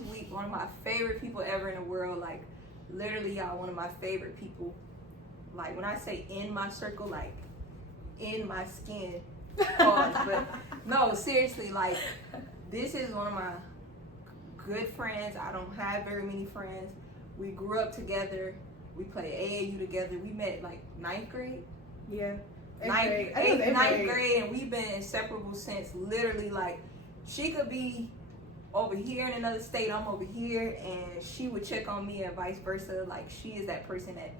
this week. One of my favorite people ever in the world. Like, literally, y'all, one of my favorite people. Like, when I say in my circle, like, in my skin. Pause. But, no, seriously, like, this is one of my good friends. I don't have very many friends. We grew up together. We played AAU together. We met, like, 9th grade. Yeah. Ninth grade, and we've been inseparable since. Literally, like, she could be over here in another state, I'm over here, and she would check on me and vice versa. Like, she is that person that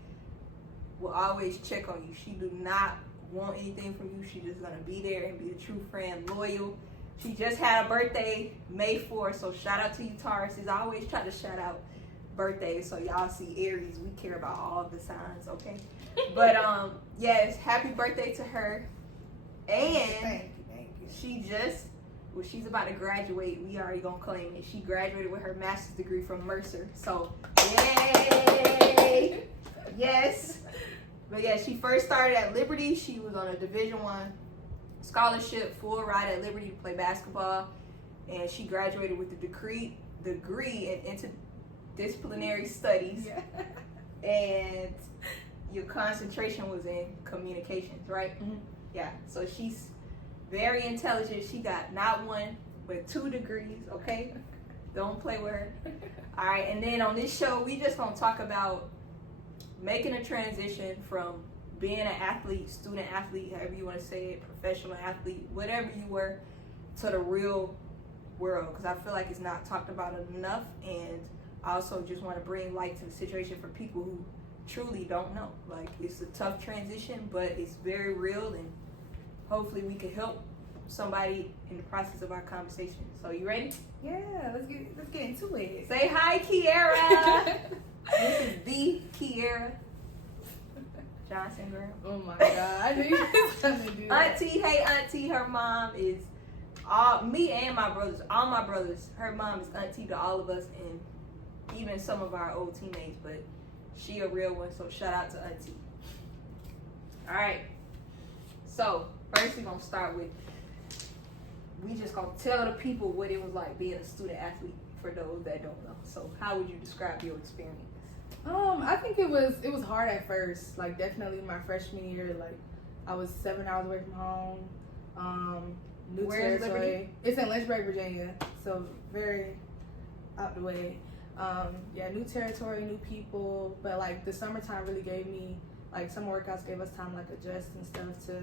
will always check on you. She do not want anything from you. She's just gonna be there and be a true friend, loyal. She just had a birthday May 4th, so shout out to you, Tauruses. I always try to shout out birthdays, so y'all see Aries, we care about all the signs, okay? But yes, happy birthday to her. And thank you. she's about to graduate. We already gonna claim it. She graduated with her master's degree from Mercer. So yay! Yes. But yeah, she first started at Liberty. She was on a Division I scholarship, full ride at Liberty to play basketball, and she graduated with the degree in interdisciplinary studies. Yeah. And your concentration was in communications, right? Mm-hmm. Yeah. So she's very intelligent. She got not 1 but 2 degrees. Okay, don't play with her. All right. And then on this show, we just gonna talk about making a transition from being an athlete, student athlete, however you want to say it, professional athlete, whatever you were, to the real world. Because I feel like it's not talked about enough, and I also just want to bring light to the situation for people who truly don't know. Like, it's a tough transition, but it's very real, and hopefully we can help somebody in the process of our conversation. So you ready? Yeah, let's get into it. Say hi, Kierra. This is the Kierra Johnson-Graham. Oh my God, I knew you was gonna do that. Auntie, hey auntie, her mom is all me and my brothers, all my brothers. Her mom is auntie to all of us, and even some of our old teammates, but she a real one, so shout out to auntie. All right, so first we're gonna start with, we just gonna tell the people what it was like being a student athlete for those that don't know. So how would you describe your experience? I think it was hard at first. Like, definitely my freshman year, like, I was 7 hours away from home. New Where is territory. Liberty? It's in Lynchburg, Virginia, so very out the way. New territory, new people, but like the summertime really gave me, like, some workouts gave us time, like, adjust and stuff to,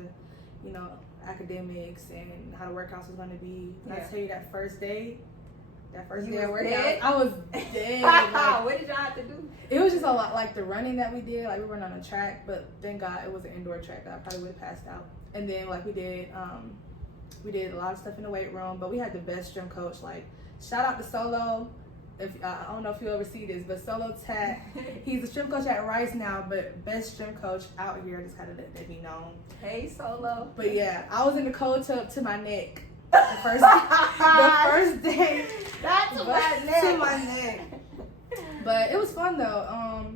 you know, academics and how the workouts was going to be. And I tell you, that first day of workout, I was dead. Like, what did y'all have to do? it was just a lot, like the running that we did. Like, we were on a track, but thank God it was an indoor track. I probably would have passed out. And then, like, we did a lot of stuff in the weight room, but we had the best gym coach. Like, shout out to Solo. If I don't know if you ever see this, but Solo Tat, he's a gym coach at Rice now, but best gym coach out here. I just had to let that be known. Hey, Solo. But yeah, I was in the cold tub to my neck the first day. That's my neck. To my neck. But it was fun though.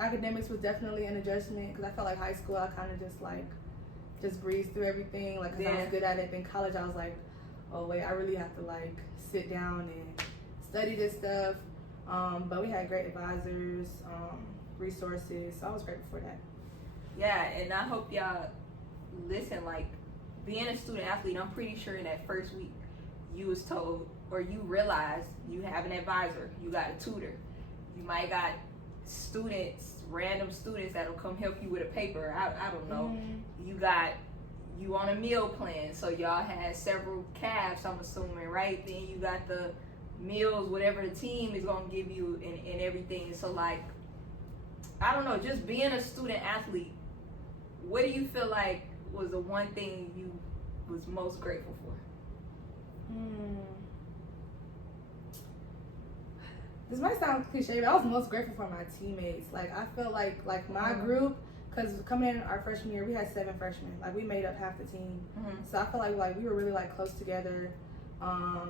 Academics was definitely an adjustment, because I felt like high school I kind of just breezed through everything, like, because I was good at it. Then college I was like, oh wait, I really have to, like, sit down and study this stuff. But we had great advisors, resources, so I was grateful for that. Yeah, and I hope y'all listen. Like, being a student athlete, I'm pretty sure in that first week you was told, or you realized you have an advisor, you got a tutor, you might got students, random students that'll come help you with a paper. I don't know. Mm-hmm. You on a meal plan, so y'all had several calves, I'm assuming, right? Then you got the meals, whatever the team is gonna give you, and everything. So, like, I don't know, just being a student athlete, what do you feel like was the one thing you was most grateful for? This might sound cliche, but I was most grateful for my teammates. Like, I felt like my group, because coming in our freshman year, we had 7 freshmen. Like, we made up half the team. Mm-hmm. So I felt like we were really, like, close together. I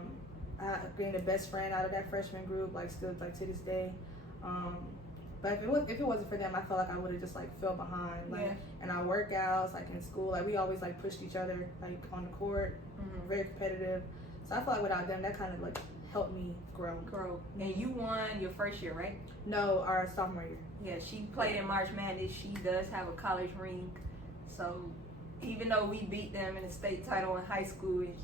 being the best friend out of that freshman group, like, still, like, to this day. But if it wasn't for them, I felt like I would have just, like, fell behind. Like, in our workouts, like, in school, like, we always, like, pushed each other, like, on the court. Mm-hmm. Very competitive. So I feel like without them, that kind of, like, helped me grow. And you won your first year, right? No, our sophomore year. Yeah, she played in March Madness. She does have a college ring. So even though we beat them in the state title in high school, and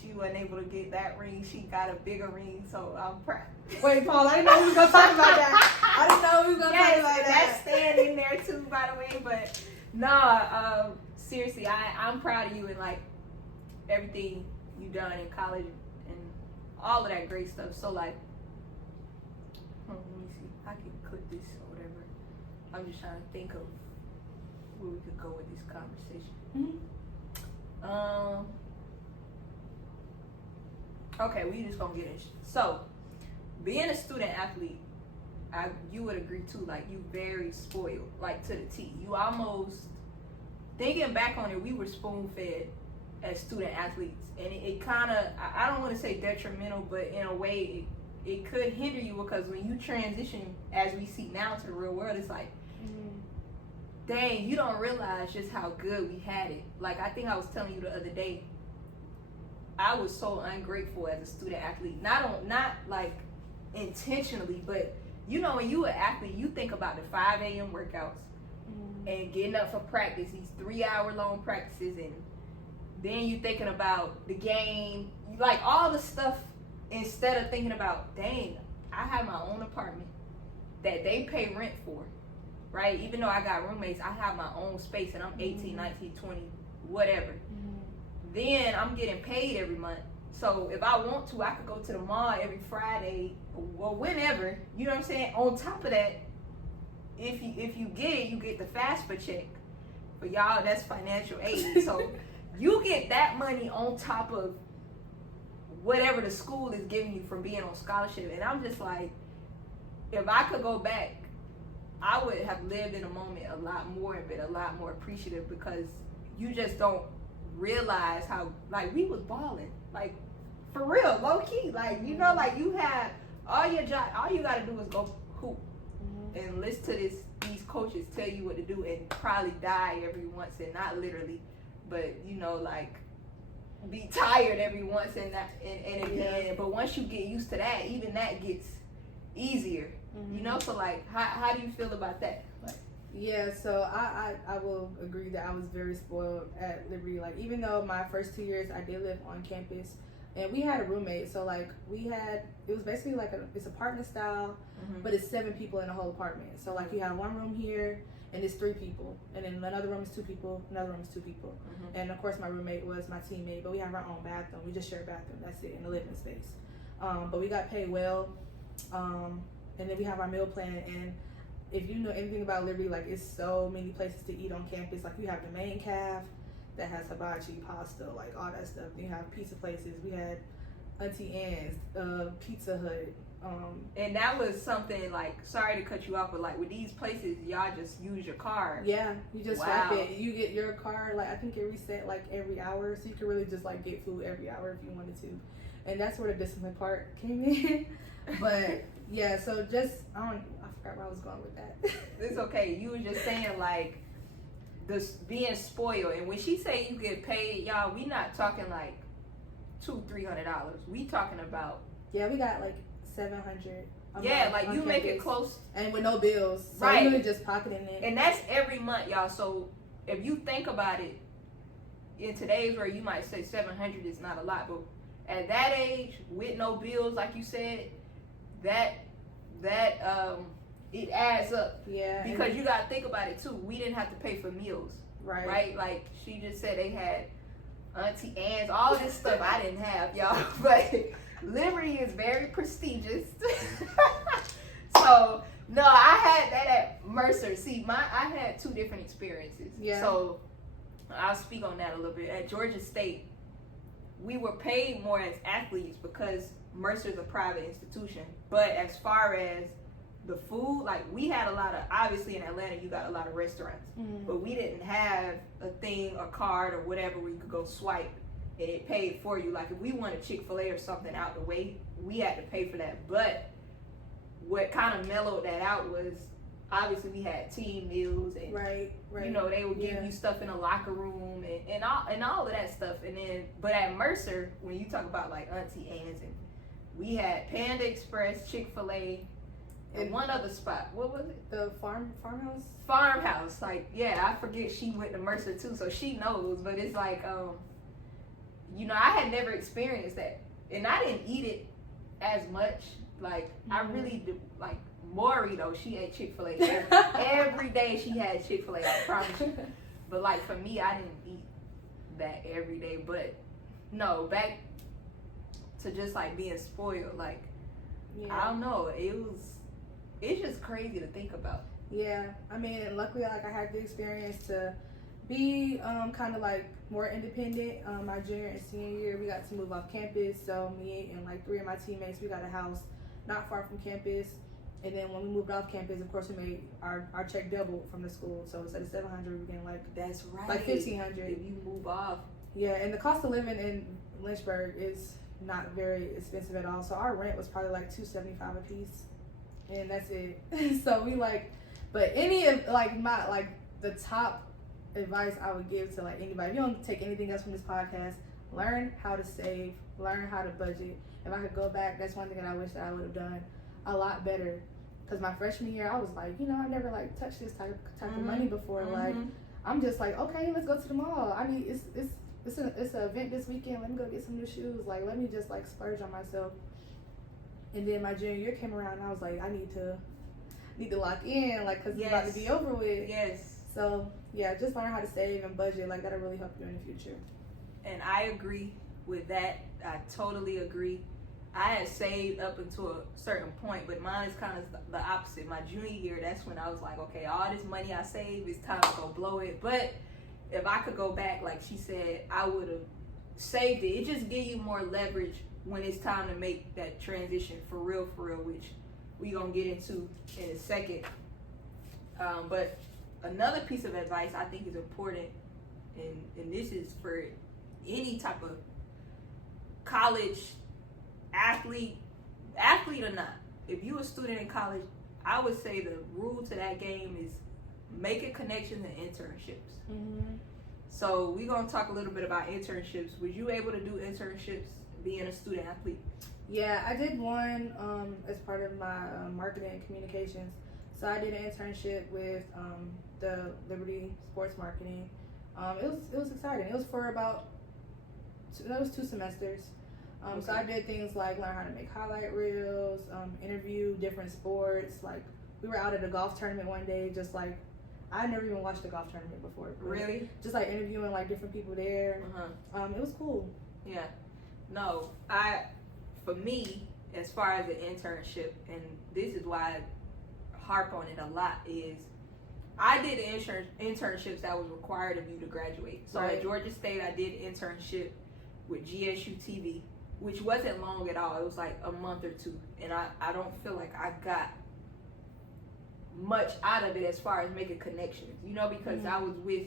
she wasn't able to get that ring, she got a bigger ring. So I'm proud. Wait, Paul, I didn't know we was going to talk about that. I didn't know we was going to talk about that. That's staying in there too, by the way. But no, seriously, I'm proud of you and like everything you done in college and all of that great stuff. So like, let me see. I can clip this or whatever. I'm just trying to think of where we could go with this conversation. Okay, we just gonna get in. So, being a student athlete, you would agree too. Like you very spoiled, like to the T. You almost thinking back on it, we were spoon fed as student athletes, and it kind of, I don't want to say detrimental, but in a way it could hinder you, because when you transition, as we see now, to the real world, it's like, dang, you don't realize just how good we had it. Like I think I was telling you the other day, I was so ungrateful as a student athlete. Not like intentionally, but you know, when you an athlete, you think about the 5 a.m. workouts and getting up for practice, these 3-hour long practices, and then you thinking about the game, like all the stuff, instead of thinking about, dang, I have my own apartment that they pay rent for, right? Even though I got roommates, I have my own space, and I'm 18, 19, 20, whatever. Then I'm getting paid every month. So if I want to, I could go to the mall every Friday or whenever, you know what I'm saying? On top of that, if you get it, you get the FAFSA check. For y'all, that's financial aid. So you get that money on top of whatever the school is giving you from being on scholarship. And I'm just like, if I could go back, I would have lived in a moment a lot more and been a lot more appreciative, because you just don't realize how, like, we was balling, like, for real, low key, like, you know, like, you have all your job, all you gotta do is go hoop and listen to these coaches tell you what to do, and probably die every once, and not literally, but you know, like, be tired every once and again. But once you get used to that, even that gets easier, you know. So like, how do you feel about that? Like, yeah, so I will agree that I was very spoiled at Liberty. Like, even though my first 2 years I did live on campus, and we had a roommate, so like it was basically like it's apartment style, but it's 7 people in the whole apartment. So like you have one room here, and it's 3 people, and then another room is 2 people, another room is 2 people, and of course my roommate was my teammate, but we have our own bathroom. We just share a bathroom. That's it, in the living space. But we got paid well, and then we have our meal plan. And if you know anything about Liberty, like, it's so many places to eat on campus. Like, you have the main caf that has hibachi, pasta, like all that stuff. Then you have pizza places. We had Auntie Anne's, Pizza Hut. And that was something, like, sorry to cut you off, but like with these places, y'all just use your card. Yeah, you just swipe it. You get your card, like, I think it reset like every hour, so you can really just like get food every hour if you wanted to. And that's where the discipline part came in. But yeah, so just I forgot where I was going with that. It's okay. You were just saying, like, this being spoiled, and when she say you get paid, y'all, we not talking like $200-300. We talking about, yeah, we got like $700. Yeah, like you make it close, and with no bills, so right? You really just pocketing it, and that's every month, y'all. So if you think about it, in today's where you might say 700 is not a lot, but at that age with no bills, like you said, that it adds up. Yeah, because you gotta think about it too. We didn't have to pay for meals, right? Like she just said, they had Auntie Anne's, all this stuff I didn't have, y'all. But Liberty is very prestigious. So no, I had that at Mercer. See, I had 2 different experiences. Yeah. So I'll speak on that a little bit. At Georgia State, we were paid more as athletes because Mercer's a private institution. But as far as the food, like, we had a lot of, obviously in Atlanta you got a lot of restaurants, but we didn't have a thing, a card or whatever where you could go swipe and it paid for you. Like, if we wanted Chick-fil-A or something out the way, we had to pay for that. But what kind of mellowed that out was, obviously we had team meals, and right. you know, they would give you stuff in a locker room and all of that stuff. And then, but at Mercer, when you talk about like Auntie Anne's and We had Panda Express, Chick-fil-A, and one other spot. What was it? The farmhouse. Farmhouse. Like, yeah, I forget she went to Mercer too, so she knows. But it's like, you know, I had never experienced that, and I didn't eat it as much. Like, I really do. Like Maury though, she ate Chick-fil-A every day. She had Chick-fil-A. I promise you. But like for me, I didn't eat that every day. But no, back to just like being spoiled. Like, I don't know. It's just crazy to think about. Yeah, I mean, luckily, like I had the experience to be kind of like more independent. My junior and senior year, we got to move off campus. So me and like 3 of my teammates, we got a house not far from campus. And then when we moved off campus, of course, we made our check doubled from the school. So instead of $700, we were getting like that's right, like $1,500 if you move off. Yeah, and the cost of living in Lynchburg is not very expensive at all. So our rent was probably like $275 a piece, and that's it. So we like, but any of like my like the top advice I would give to like anybody, if you don't take anything else from this podcast, learn how to save, learn how to budget. If I could go back, that's one thing that I wish that I would have done a lot better. Because my freshman year, I was like, you know, I never like touched this type of money before. Like, I'm just like, okay, let's go to the mall. I need it's an event this weekend. Let me go get some new shoes. Like, let me just like splurge on myself. And then my junior year came around, and I was like, I need to lock in, like, because it's about to be over with. Yes. So yeah, just learn how to save and budget. Like, that'll really help you in the future. And I agree with that. I totally agree. I had saved up until a certain point, but mine is kind of the opposite. My junior year, that's when I was like, okay, all this money I saved, it's time to go blow it. But if I could go back, like she said, I would have saved it. It just gives you more leverage when it's time to make that transition for real, which we gonna get into in a second. But another piece of advice I think is important, and this is for any type of college athlete or not. If you're a student in college, I would say the rule to that game is making connections and internships. So we're going to talk a little bit about internships. Was you able to do internships being a student athlete? Yeah, I did one as part of my marketing and communications. So I did an internship with the Liberty Sports Marketing. It was exciting. It was for about 2 semesters. So I did things like learn how to make highlight reels, interview different sports. Like, we were out at a golf tournament one day, just like, I never even watched a golf tournament before. Really? Just like interviewing like different people there. It was cool. Yeah. No, for me, as far as an internship, and this is why I harp on it a lot, is I did internships that was required of you to graduate. So at Georgia State, I did an internship with GSU TV, which wasn't long at all. It was like a month or 2. And I don't feel like I got much out of it as far as making connections, you know, because I was with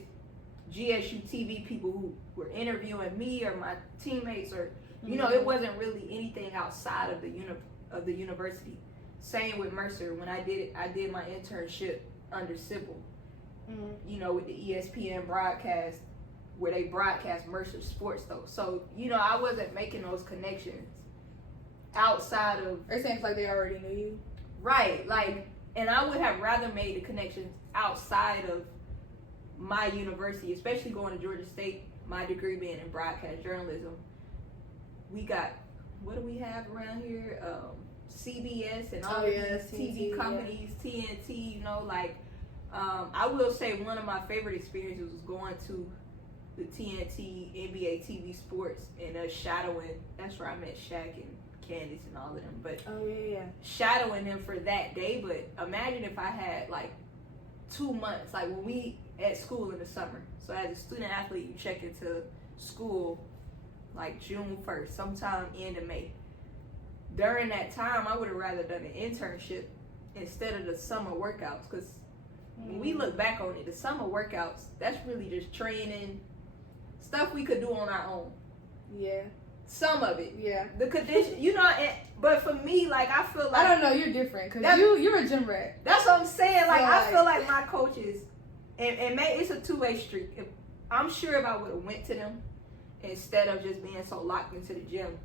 GSU TV people who were interviewing me or my teammates, or, you know, it wasn't really anything outside of the university. Same with Mercer. When I did my internship under Sybil, you know, with the ESPN broadcast, where they broadcast Mercer sports though. So, you know, I wasn't making those connections outside of... It seems like they already knew you. Right, like, and I would have rather made the connections outside of my university, especially going to Georgia State, my degree being in broadcast journalism. We got, what do we have around here? CBS and all these TV companies, TNT, you know, like, I will say one of my favorite experiences was going to the TNT NBA TV sports and shadowing. That's where I met Shaq and Candace and all of them. But shadowing them for that day. But imagine if I had like 2 months, like when we at school in the summer. So as a student athlete, you check into school like June 1st, sometime end of May. During that time, I would have rather done an internship instead of the summer workouts, because when we look back on it, the summer workouts, that's really just training, stuff we could do on our own. Yeah. Some of it. Yeah. The condition, you know, but for me, like, I feel like... I don't know, you're different, because you're a gym rat. That's what I'm saying. Like, I feel like my coaches, and it's a two-way street. I'm sure if I would have went to them, instead of just being so locked into the gym,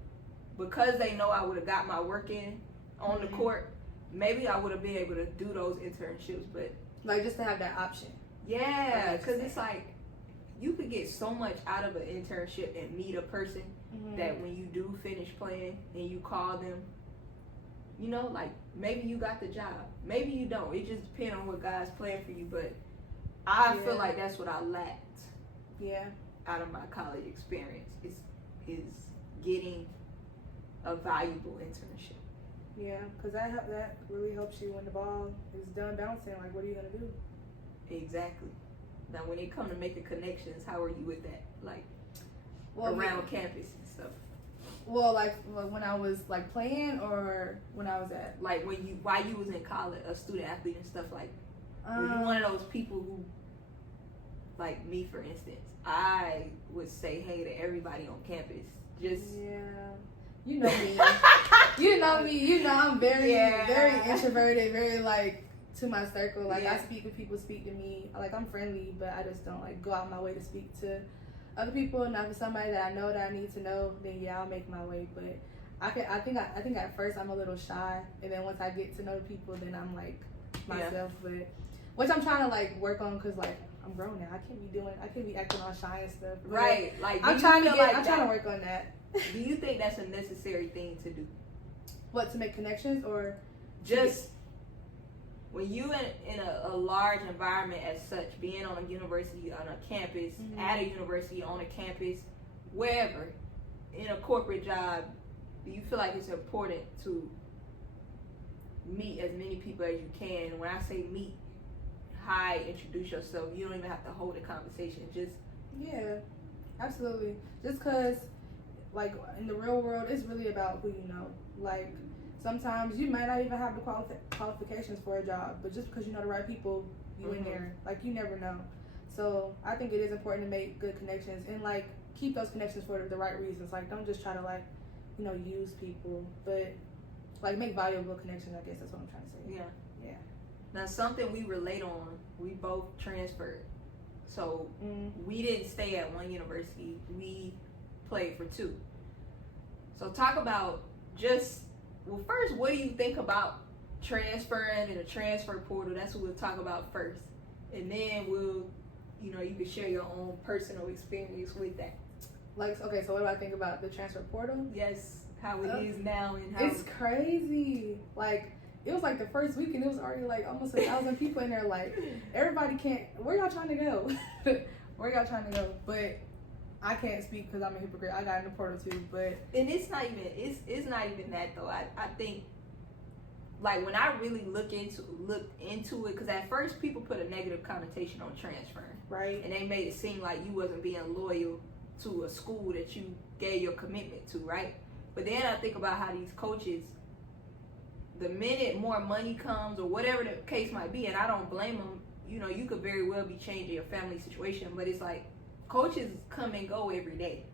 because they know I would have got my work in on the court, maybe I would have been able to do those internships. But like just to have that option. Yeah, because it's like you could get so much out of an internship and meet a person that when you do finish playing and you call them, you know, like maybe you got the job, maybe you don't. It just depends on what God's plan for you. But I feel like that's what I lacked. Yeah. Out of my college experience is getting a valuable internship. Yeah, because that really helps you when the ball is done bouncing. Like, what are you gonna do? Exactly. Now, when it comes to making connections, how are you with that? Like, around campus and stuff. Well, like when I was like playing, or when I was at like while you was in college, a student athlete and stuff. Like, were you one of those people who, like me, for instance, I would say hey to everybody on campus. Just you know me. You know me. You know I'm very introverted, very like to my circle. Like I speak when people speak to me. Like I'm friendly, but I just don't like go out my way to speak to other people. Now, for somebody that I know that I need to know, then I'll make my way. But I think at first I'm a little shy, and then once I get to know people, then I'm like myself. But which I'm trying to like work on, because like I'm grown now. I can't be acting all shy and stuff. But right. Like I'm trying to work on that. Do you think that's a necessary thing to do? What, to make connections, or just when you in a large environment as such, being on a university, on a campus, at a university, on a campus, wherever, in a corporate job, do you feel like it's important to meet as many people as you can? When I say meet, hi, introduce yourself. You don't even have to hold a conversation. Just absolutely. Just because, like, in the real world, it's really about who you know. Like, sometimes you might not even have the qualifications for a job, but just because you know the right people, you in there. Like, you never know. So I think it is important to make good connections and like keep those connections for the right reasons. Like, don't just try to like, you know, use people, but like make valuable connections. I guess that's what I'm trying to say. Yeah. Now, something we relate on, we both transferred. So we didn't stay at one university. We played for two. So talk about first, what do you think about transferring in a transfer portal? That's what we'll talk about first. And then you can share your own personal experience with that. Like, okay, so what do I think about the transfer portal? Yes, how it is now and how... It's crazy. Like, it was like the first week and it was already like almost 1,000 people in there. Like, everybody where y'all trying to go? Where y'all trying to go? But I can't speak because I'm a hypocrite. I got in the portal too, but... And it's not even that though. I think, like, when I really looked into it, because at first people put a negative connotation on transferring. Right. And they made it seem like you wasn't being loyal to a school that you gave your commitment to, right? But then I think about how these coaches, the minute more money comes or whatever the case might be, and I don't blame them, you could very well be changing your family situation, but it's like coaches come and go every day.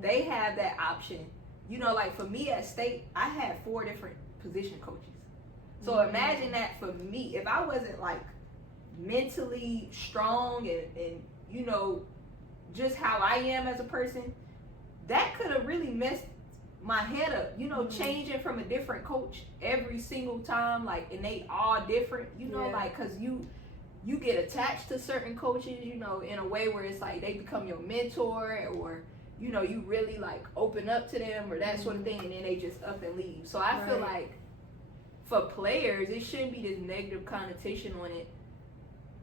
They have that option. Like for me at State, I had 4 different position coaches. So imagine that for me, if I wasn't like mentally strong and just how I am as a person, that could have really messed my head up, changing from a different coach every single time, like, and they all different, like, cause you get attached to certain coaches, in a way where it's like they become your mentor, or, you really like open up to them or that sort of thing, and then they just up and leave. So I feel like for players, it shouldn't be this negative connotation on it.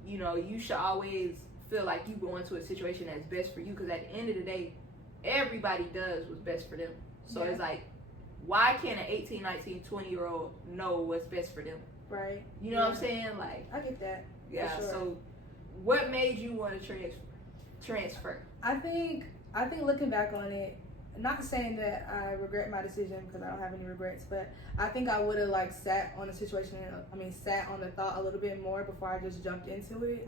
You should always feel like you go into a situation that's best for you, because at the end of the day, everybody does what's best for them. So it's like, why can't an 18, 19, 20-year-old know what's best for them? Right. You know what I'm saying? Like, I get that. Yeah. Sure. So what made you want to transfer? I think looking back on it, not saying that I regret my decision, because I don't have any regrets, but I think I would have like sat on the thought a little bit more before I just jumped into it,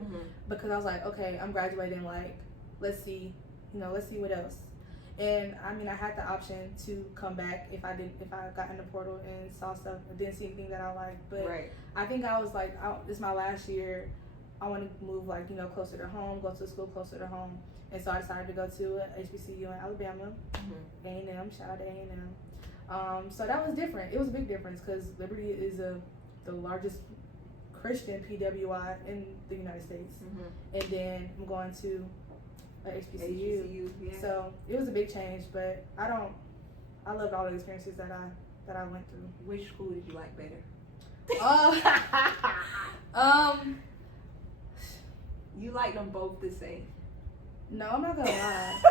because I was like, okay, I'm graduating, like, let's see what else. And I mean, I had the option to come back if I got in the portal and saw stuff and didn't see anything that I liked. But I think I was like, this is my last year. I want to move, like, closer to home, go to a school closer to home. And so I decided to go to HBCU in Alabama, A&M, shout out to A&M. So that was different. It was a big difference because Liberty is the largest Christian PWI in the United States. And then I'm going to HBCU. Yeah. So it was a big change, but I loved all the experiences that I went through. Which school did you like better? You like them both the same. No, I'm not gonna lie.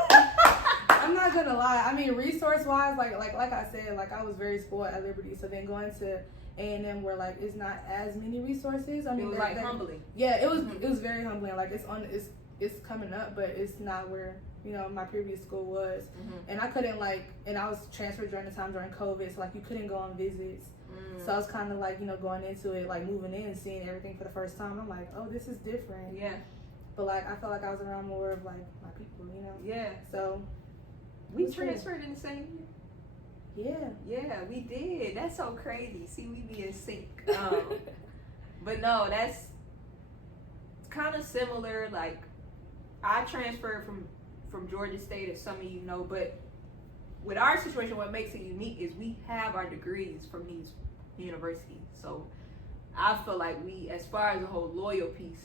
I'm not gonna lie. I mean, resource-wise, like I said, like I was very spoiled at Liberty. So then going to A&M, where like it's not as many resources. I mean, it was like humbling. Yeah, it was very humbling. Like it's coming up, but it's not where my previous school was. And I couldn't and I was transferred during the time during COVID, so like you couldn't go on visits. So I was kind of like going into it, like moving in, seeing everything for the first time. I'm like, oh, this is different. Yeah. But like I felt like I was around more of like my people, Yeah. So we transferred in the same year. Yeah, we did. That's so crazy. See, we be in sync. But no, that's kind of similar. Like I transferred from Georgia State, as some of you know, but with our situation, what makes it unique is we have our degrees from these universities. So I feel like we, as far as the whole loyal piece,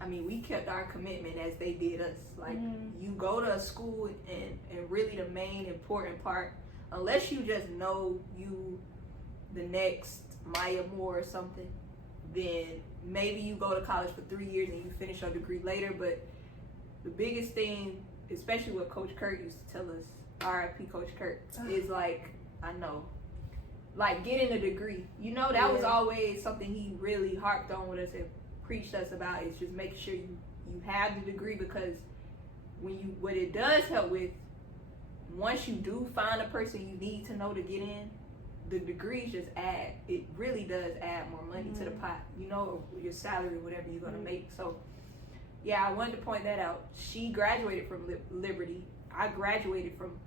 I mean, we kept our commitment as they did us. Like, you go to a school and really the main important part, unless you just know you the next Maya Moore or something, then maybe you go to college for 3 years and you finish your degree later. But the biggest thing, especially what Coach Kurt used to tell us, RIP Coach Kurt, is like, I know, like getting a degree. That was always something he really harped on with us and preached us about, is just making sure you have the degree, because what it does help with, once you do find a person you need to know to get in, the degrees just add. It really does add more money to the pot, your salary, whatever you're going to make. So yeah, I wanted to point that out. She graduated from Liberty. I graduated from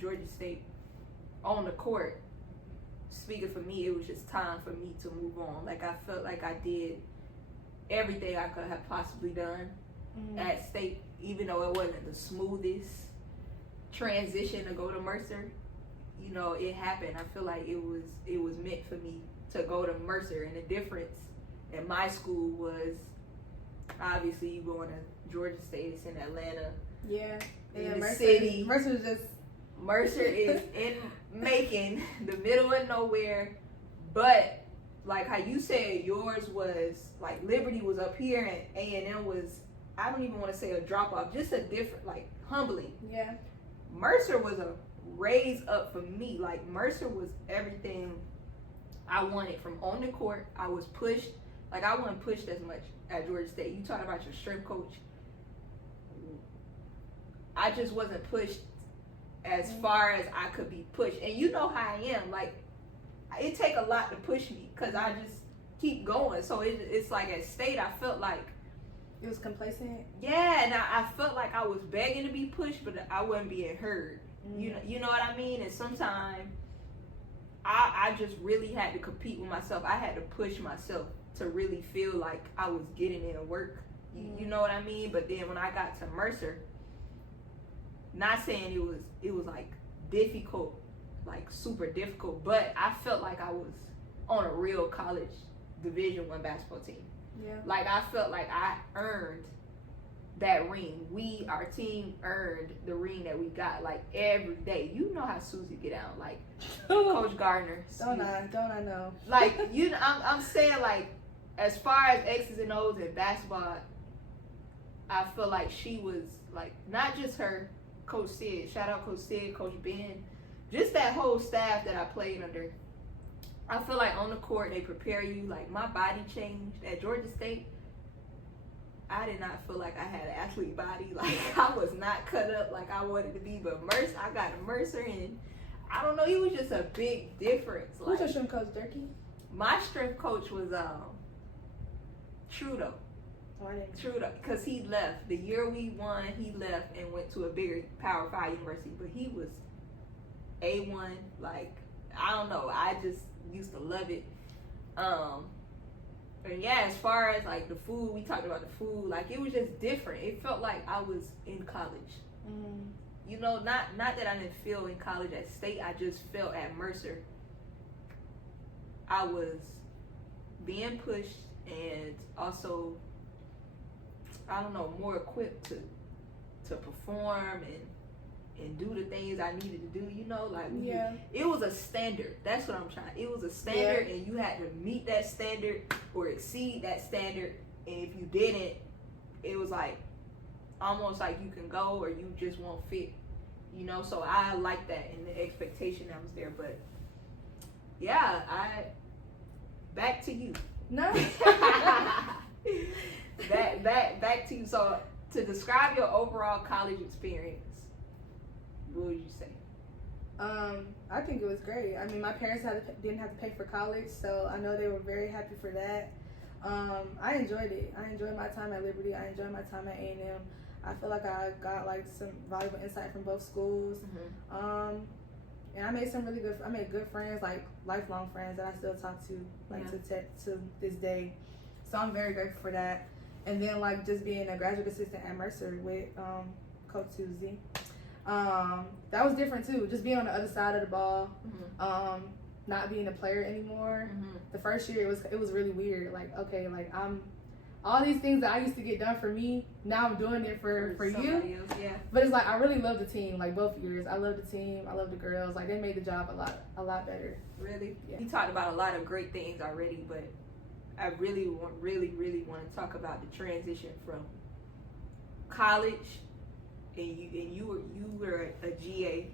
Georgia State. On the court, speaking for me, it was just time for me to move on. Like, I felt like I did everything I could have possibly done at State, even though it wasn't the smoothest transition to go to Mercer. It happened. I feel like it was meant for me to go to Mercer, and the difference in my school was, obviously, you going to Georgia State, it's in Atlanta. Yeah. In the Mercer, city. Mercer is in Macon, the middle of nowhere. But like how you said, yours was like Liberty was up here and A&M was, I don't even want to say a drop off, just a different, like, humbling. Yeah. Mercer was a raise up for me. Like, Mercer was everything I wanted from on the court. I was pushed. Like, I wasn't pushed as much at Georgia State. You talking about your strength coach. I just wasn't pushed as far as I could be pushed. And you know how I am. Like, it take a lot to push me because I just keep going. So it's like at State, I felt like it was complacent. Yeah, and I felt like I was begging to be pushed, but I wasn't being heard. You know what I mean? And sometimes I just really had to compete with myself. I had to push myself to really feel like I was getting in work. You know what I mean? But then when I got to Mercer, not saying it was like difficult, like super difficult, but I felt like I was on a real college Division I basketball team. Yeah. Like, I felt like I earned that ring. Our team earned the ring that we got, like, every day. You know how Susie get out, like Coach Gardner. Don't I know? Like, I'm saying, like, as far as X's and O's in basketball, I feel like she was, like, not just her, Coach Sid, shout out Coach Sid, Coach Ben, just that whole staff that I played under. I feel like on the court they prepare you. Like, my body changed at Georgia State. I did not feel like I had an athlete body. Like, I was not cut up like I wanted to be. But Mercer, I got a Mercer, and I don't know, it was just a big difference. Who's your strength coach, Durkee? My strength coach was Trudeau. Trudeau, because he left. The year we won, he left and went to a bigger Power 5 university. But he was A1. Like, I don't know. I just used to love it. And yeah, as far as like the food, we talked about the food. Like, it was just different. It felt like I was in college. you know, not that I didn't feel in college at State, I just felt at Mercer I was being pushed and also, I don't know, more equipped to perform and do the things I needed to do, you know, like it was a standard. That's what I'm trying. It was a standard, and you had to meet that standard or exceed that standard. And if you didn't, it was like almost like you can go or you just won't fit, you know. So I like that and the expectation that was there. But yeah, back to you. No. back to you. So to describe your overall college experience, what would you say? I think it was great. I mean, my parents didn't have to pay for college, so I know they were very happy for that. I enjoyed it. I enjoyed my time at Liberty. I enjoyed my time at A&M. I feel like I got like some valuable insight from both schools. And I made good friends, like lifelong friends that I still talk to, like to this day. So I'm very grateful for that. And then like just being a graduate assistant at Mercer with Coach Susie. That was different too. Just being on the other side of the ball, not being a player anymore. The first year it was really weird. Like, okay, like I'm all these things that I used to get done for me, now I'm doing it for you. Else, yeah. But it's like I really love the team. Like both years, I love the team. I love the girls. Like they made the job a lot better. Really? Yeah. You talked about a lot of great things already, but I really want to talk about the transition from college. And you were a GA,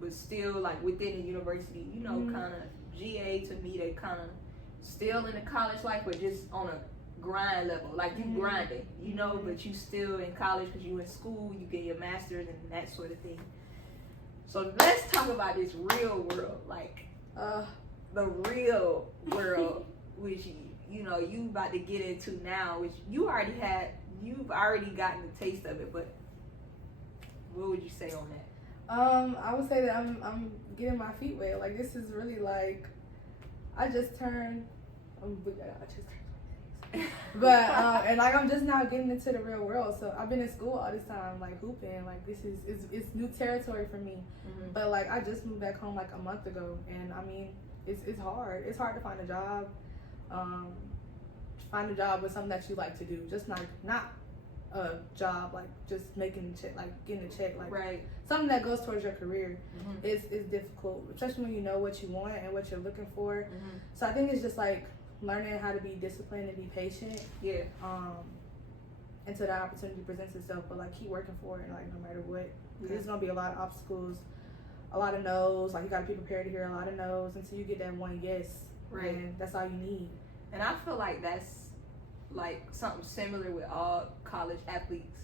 but still like within the university, you know, kind of GA to me, they kind of still in the college life, but just on a grind level, like you grinding, you know, but you still in college because you in school, you get your master's and that sort of thing. So let's talk about this real world, like the real world, which you know you about to get into now, which you've already gotten the taste of it, but what would you say on that? I would say that I'm getting my feet wet. Like this is really like I just turned. But and like I'm just now getting into the real world. So I've been in school all this time, like hooping. Like this is it's new territory for me. But like I just moved back home like a month ago, and I mean it's hard. It's hard to find a job. Find a job with something that you like to do. Just like not a job like just making check, like getting a check, like something that goes towards your career. Is difficult, especially when you know what you want and what you're looking for. So I think it's just like learning how to be disciplined and be patient. Until that opportunity presents itself, but like keep working for it, and like no matter what, there's gonna be a lot of obstacles, a lot of no's. Like you gotta be prepared to hear a lot of no's until you get that one yes. And that's all you need. And I feel like that's like something similar with all college athletes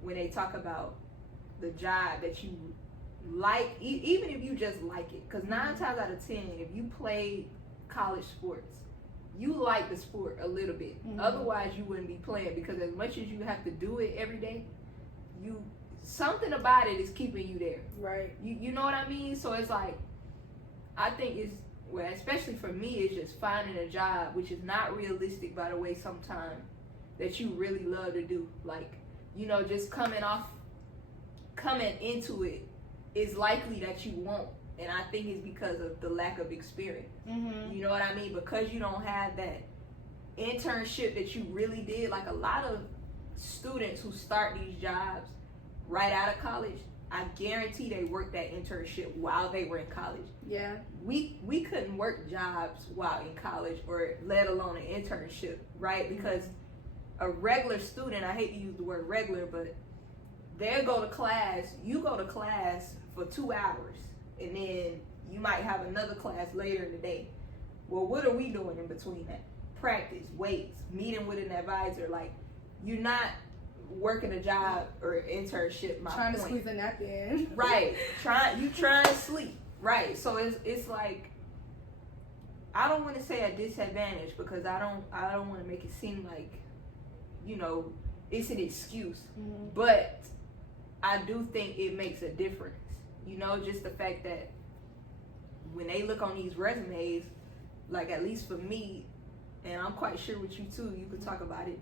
when they talk about the job that you like, even if you just like it, because 9 times out of 10 if you play college sports, you like the sport a little bit. Otherwise you wouldn't be playing, because as much as you have to do it every day, something about it is keeping you there, you know what I mean? So it's like I think it's, well, especially for me, it's just finding a job, which is not realistic, by the way, sometimes, that you really love to do. Like, you know, just coming into it is likely that you won't. And I think it's because of the lack of experience. You know what I mean? Because you don't have that internship that you really did. Like a lot of students who start these jobs right out of college, I guarantee they worked that internship while they were in college. We couldn't work jobs while in college, or let alone an internship, right? Because a regular student, I hate to use the word regular, but they'll go to class, you go to class for 2 hours, and then you might have another class later in the day. Well, what are we doing in between that? Practice, weights, meeting with an advisor. Like, you're not working a job or internship. Trying to squeeze a nap in. You trying to sleep. So it's like, I don't want to say a disadvantage, because I don't want to make it seem like, you know, it's an excuse. But I do think it makes a difference. You know, just the fact that when they look on these resumes, like at least for me, and I'm quite sure with you too, you could talk about it,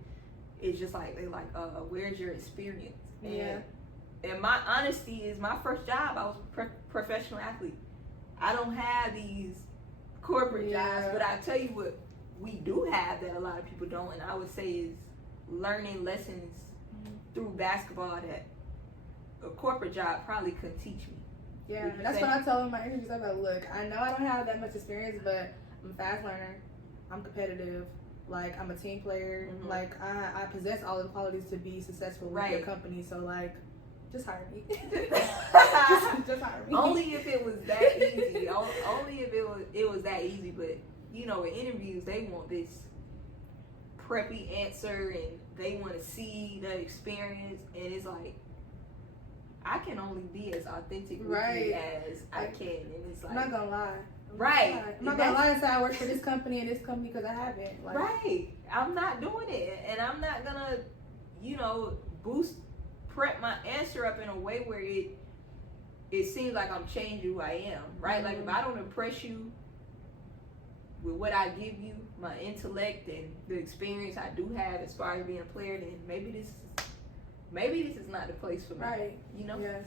it's just like, they're like, where's your experience? And and my honesty is my first job, I was a professional athlete. I don't have these corporate jobs, but I tell you what we do have that a lot of people don't, and I would say is learning lessons through basketball that a corporate job probably couldn't teach me. Yeah, that's what I tell them in my interviews. I'm like, look, I know I don't have that much experience, but I'm a fast learner. I'm competitive. Like, I'm a team player. Like, I possess all the qualities to be successful with your company. So, like, just hire me. just hire me. Only if it was that easy. Only if it was that easy. But, you know, in interviews, they want this preppy answer, and they want to see the experience. And it's like, I can only be as authentic with you as I can. And it's like, I'm not going to lie. I'm not gonna lie and say I work for this company and this company because I haven't. Like, right. I'm not doing it, and I'm not gonna, you know, prep my answer up in a way where it seems like I'm changing who I am. Right. Like if I don't impress you with what I give you, my intellect and the experience I do have as far as being a player, then maybe this is not the place for me. Right. You know. Yes.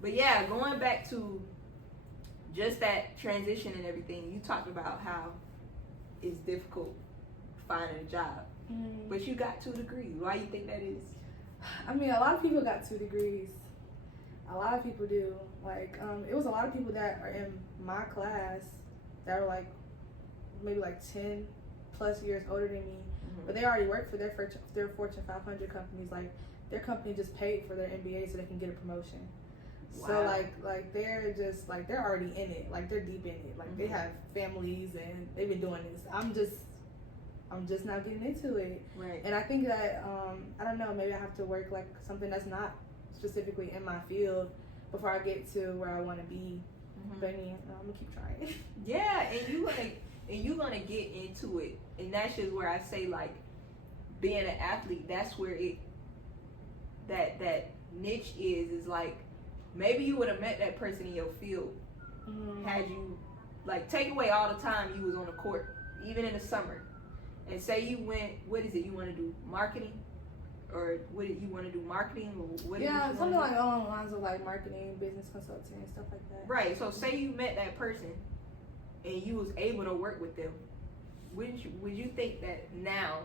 But yeah, going back to just that transition and everything, you talked about how it's difficult finding a job. But you got 2 degrees. Why do you think that is? I mean, a lot of people got 2 degrees. A lot of people do. Like, it was a lot of people that are in my class that are like maybe like 10 plus years older than me. But they already work for their Fortune 500 companies. Like, their company just paid for their MBA so they can get a promotion. Wow. So like they're just like they're already in it, like they're deep in it, like they have families and they've been doing this. I'm just now getting into it, right? And I think that I don't know, maybe I have to work like something that's not specifically in my field before I get to where I want to be. But yeah, I'm gonna keep trying. Yeah, and you gonna get into it, and that's just where I say like being an athlete. That's where that niche is like. Maybe you would have met that person in your field had you, like, take away all the time you was on the court, even in the summer, and say you went, what is it, you want to do marketing? Or what did you want to do marketing? Or what something like along the lines of like marketing, business consulting, and stuff like that. Right, so say you met that person and you was able to work with them, would you think that now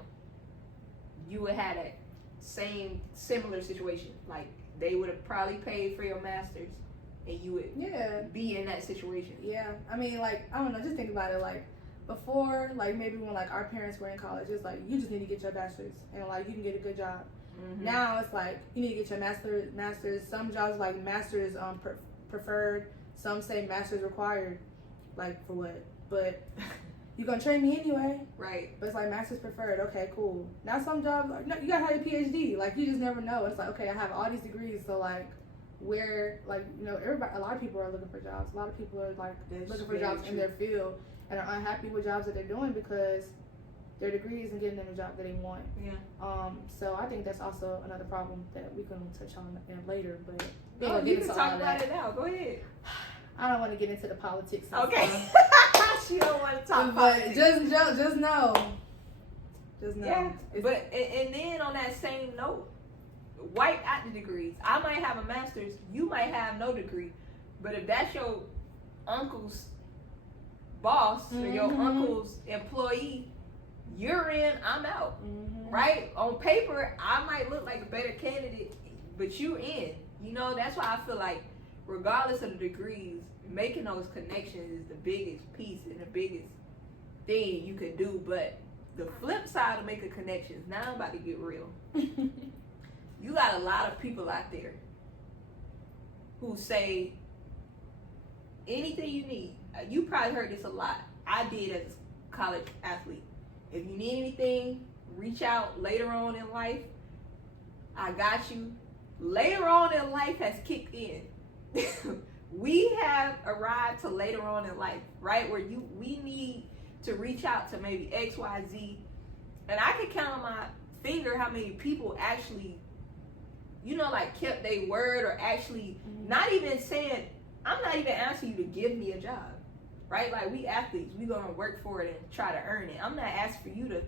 you would have that similar situation? Like, they would have probably paid for your master's and you would be in that situation. Yeah. I mean, like, I don't know, just think about it. Like, before, like, maybe when, like, our parents were in college, it's like, you just need to get your bachelor's and, like, you can get a good job. Now, it's like, you need to get your master's. Some jobs, like, master's preferred. Some say master's required. Like, for what? But you're going to train me anyway. Right. But it's like master's preferred. Okay, cool. Now some jobs, like, no, you got to have a PhD. Like, you just never know. It's like, okay, I have all these degrees. So, like, where, like, you know, a lot of people are looking for jobs. A lot of people are, like, looking for jobs in their field and are unhappy with jobs that they're doing because their degree isn't getting them a job that they want. Yeah. So I think that's also another problem that we can touch on later. But you can talk about it now. Go ahead. I don't want to get into the politics. Okay. She don't want to talk about it. Just know. Yeah. But and then on that same note, wipe out the degrees. I might have a master's. You might have no degree. But if that's your uncle's boss or your uncle's employee, you're in, I'm out. Right? On paper, I might look like a better candidate, but you're in. You know, that's why I feel like regardless of the degrees, making those connections is the biggest piece and the biggest thing you can do. But the flip side of making connections, now I'm about to get real. You got a lot of people out there who say anything you need. You probably heard this a lot. I did as a college athlete. If you need anything, reach out later on in life. I got you. Later on in life has kicked in. We have arrived to later on in life, right? Where we need to reach out to maybe X, Y, Z. And I can count on my finger how many people actually, you know, like kept their word or actually not even saying, I'm not even asking you to give me a job, right? Like, we athletes, we gonna work for it and try to earn it. I'm not asking for you to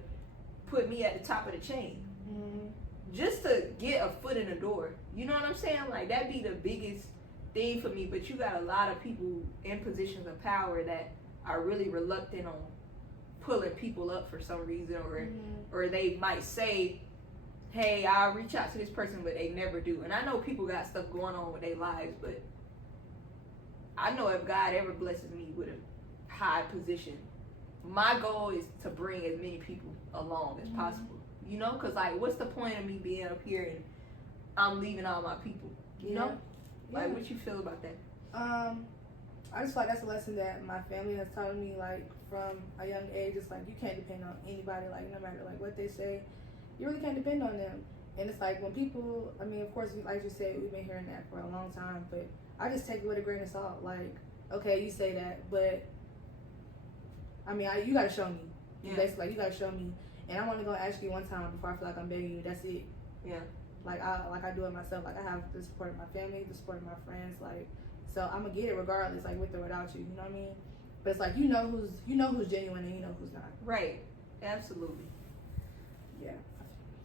put me at the top of the chain. just to get a foot in the door. You know what I'm saying? Like, that'd be the biggest thing for me. But you got a lot of people in positions of power that are really reluctant on pulling people up for some reason, or they might say, hey, I'll reach out to this person, but they never do. And I know people got stuff going on with their lives, but I know if God ever blesses me with a high position, my goal is to bring as many people along as possible. You know, because, like, what's the point of me being up here and I'm leaving all my people? You know? Like, what you feel about that? I just feel like that's a lesson that my family has taught me, like, from a young age. It's like, you can't depend on anybody, like, no matter, like, what they say. You really can't depend on them. And it's like, when people, I mean, of course, like you said, we've been hearing that for a long time, but I just take it with a grain of salt. Like, okay, you say that, but, I mean, you got to show me. Basically, like, you got to show me. And I'm only going to ask you one time before I feel like I'm begging you. That's it. Yeah. Like I do it myself. Like, I have the support of my family, the support of my friends. Like, so I'm going to get it regardless, like, with or without you. You know what I mean? But it's like, you know who's genuine and you know who's not. Right. Absolutely. Yeah.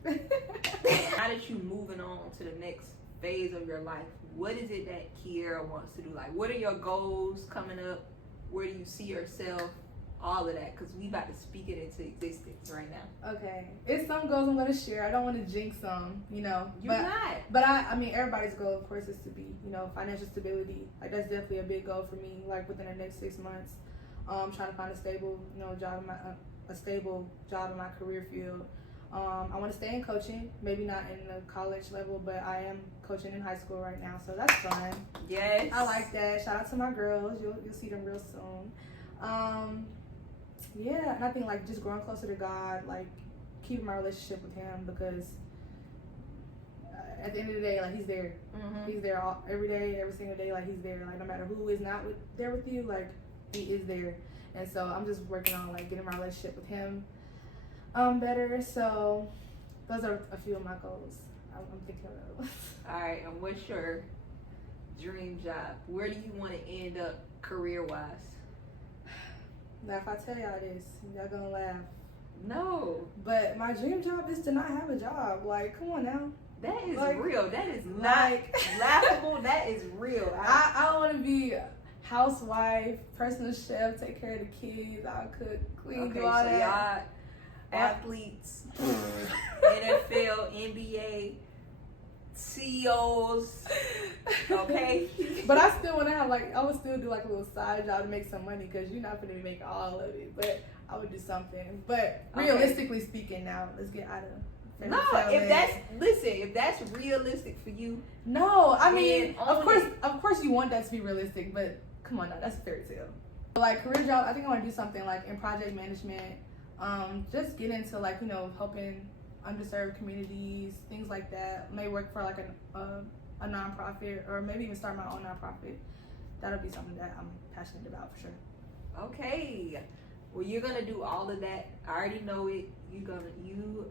Now that you moving on to the next phase of your life, what is it that Kierra wants to do? Like, what are your goals coming up? Where do you see yourself? All of that, because we about to speak it into existence right now. Okay. It's some goals I'm going to share. I don't want to jinx them, you know. You're not. But I mean, everybody's goal, of course, is to be, you know, financial stability. Like, that's definitely a big goal for me, like, within the next 6 months. Trying to find a stable, you know, job in my career field. I want to stay in coaching, maybe not in the college level, but I am coaching in high school right now, so that's fun. Yes. I like that. Shout out to my girls. You'll see them real soon. Yeah, and I think, like, just growing closer to God, like, keeping my relationship with Him, because at the end of the day, like, He's there. He's there every day, every single day. Like, He's there. Like, no matter who is not there with you, like, He is there. And so I'm just working on, like, getting my relationship with Him better. So those are a few of my goals I'm thinking of. All right, and what's your dream job? Where do you want to end up career-wise? Now, if I tell y'all this, y'all gonna laugh. No. But my dream job is to not have a job. Like, come on now. That is like, real. That is not laughable. That is real. I don't want to be housewife, personal chef, take care of the kids. I'll cook, clean, do all that. Y'all athletes, NFL, NBA, CEOs, okay? But I still want to have, like, I would still do, like, a little side job to make some money, because you're not going to make all of it. But I would do something. But realistically speaking, now, let's get out of No, if that's realistic for you. No, I mean, of course you want that to be realistic, but come on now, that's a fairy tale. Like, career job, I think I want to do something, like, in project management. Just get into, like, you know, helping underserved communities, things like that. May work for, like, a nonprofit, or maybe even start my own nonprofit. That'll be something that I'm passionate about for sure. Okay. Well, you're gonna do all of that. I already know it. You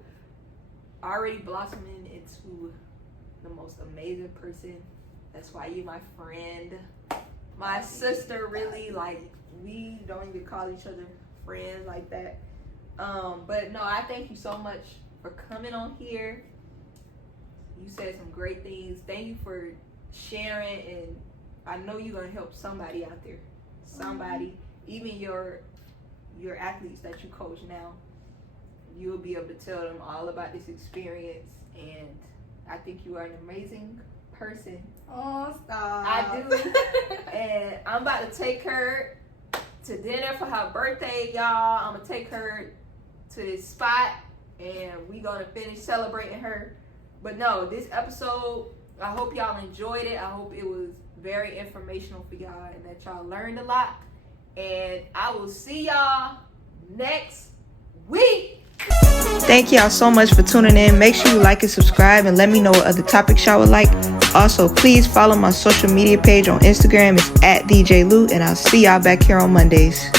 already blossoming into the most amazing person. That's why you're my friend, my sister. Really, like, we don't even call each other friends like that. But no, I thank you so much for coming on here. You said some great things. Thank you for sharing, and I know you're gonna help somebody out there. Somebody, even your athletes that you coach now, you'll be able to tell them all about this experience, and I think you are an amazing person. Oh, stop. I do. And I'm about to take her to dinner for her birthday, y'all. I'm gonna take her to this spot, and we gonna finish celebrating her. But no, this episode, I hope y'all enjoyed it. I hope it was very informational for y'all and that y'all learned a lot. And I will see y'all next week. Thank y'all so much for tuning in. Make sure you like and subscribe, and let me know what other topics y'all would like. Also, please follow my social media page on Instagram. It's @DJ Lou, and I'll see y'all back here on Mondays.